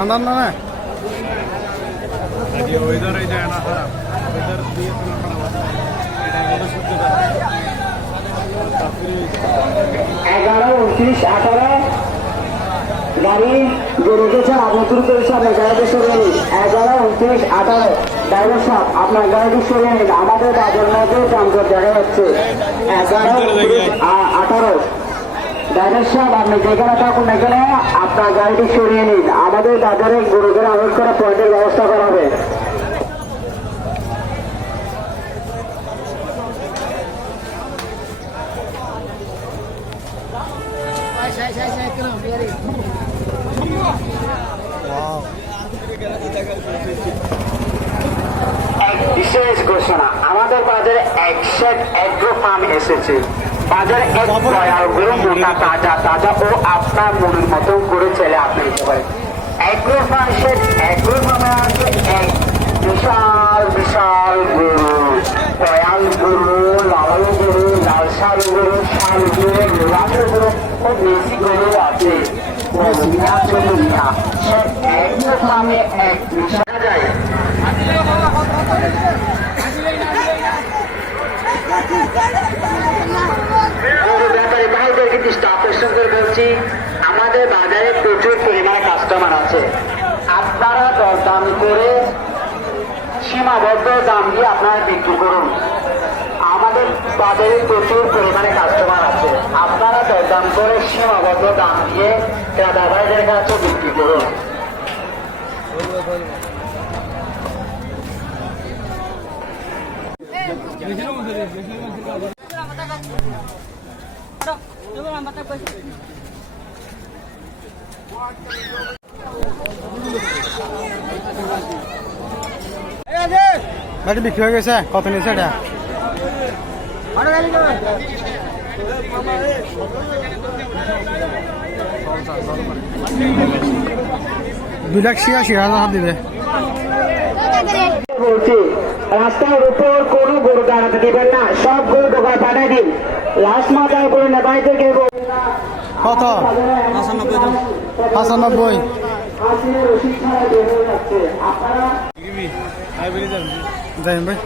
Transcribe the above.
আনার না ওয়েদার এই যায় না খারাপ ওয়েদার দিয়ে এটা বড় সত্যতা 11, 29, 18 গাড়ি গরুকে আমন্ত্রণ করেছে আপনার গাড়িতে সরিয়ে নিন। 11, 29, 18 ড্রাইভার সাহেব আপনার গাড়িটি সরিয়ে নিন। আমাদের বাজার মধ্যে যানজট দেখা যাচ্ছে। 11, 29, 18 ড্রাইভার সাহেব আপনি যেখানে থাকুন না কেন আপনার গাড়িটি সরিয়ে নিন। আমাদের বাজারে গরুকে আউট করা পয়েন্টের ব্যবস্থা করা হবে। বিশেষ ঘোষণা আমাদের বাজারে এক সেট এগ্রো ফার্ম এসেছে। বাজারে এক রয়্যাল গরু মোটা তাজা তাজা ও আপনার মনের মতো করে চলে আপনি নিতে পারেন। এগ্রো ফার্ম সেট এগ্রো ফার্মে আছে এক বিশাল বিশাল গরু, রয়্যাল গরু, লাল গরু, লাল শাল গরু, শাল গরু, লাল গরু ও দেশি গরু আছে। এগ্রো ফার্মে এক বিশাল যায় ব্যাপারী ভাইদের কিন্তু স্টাফের সঙ্গে বলছি আমাদের বাজারে প্রচুর পরিমাণে কাস্টমার আছে। আপনারা দরদাম করে সীমাবদ্ধ দাম দিয়ে আপনারা বিক্রি করুন। আমাদের বাজারে প্রচুর পরিমাণে কাস্টমার আছে। আপনারা দরদাম করে সীমাবদ্ধ দাম দিয়ে ক্রেতা ভাইদের কাছে বিক্রি করুন। গাড়ি বিক্রি হয়ে গেছে কত নিয়েছে এটা 2,86,000 হাত দিবে। বলছি রাস্তার উপর কোনো গরু দাঁড়াতে দিবেন না, সব গরু ঢোকায় পাঠাই দিন। লাস্ট মাথায় করে নেবাই থেকে কত 95 রসিদ ছাড়া বের হয়ে যাচ্ছে। আপনারা যাই ভাই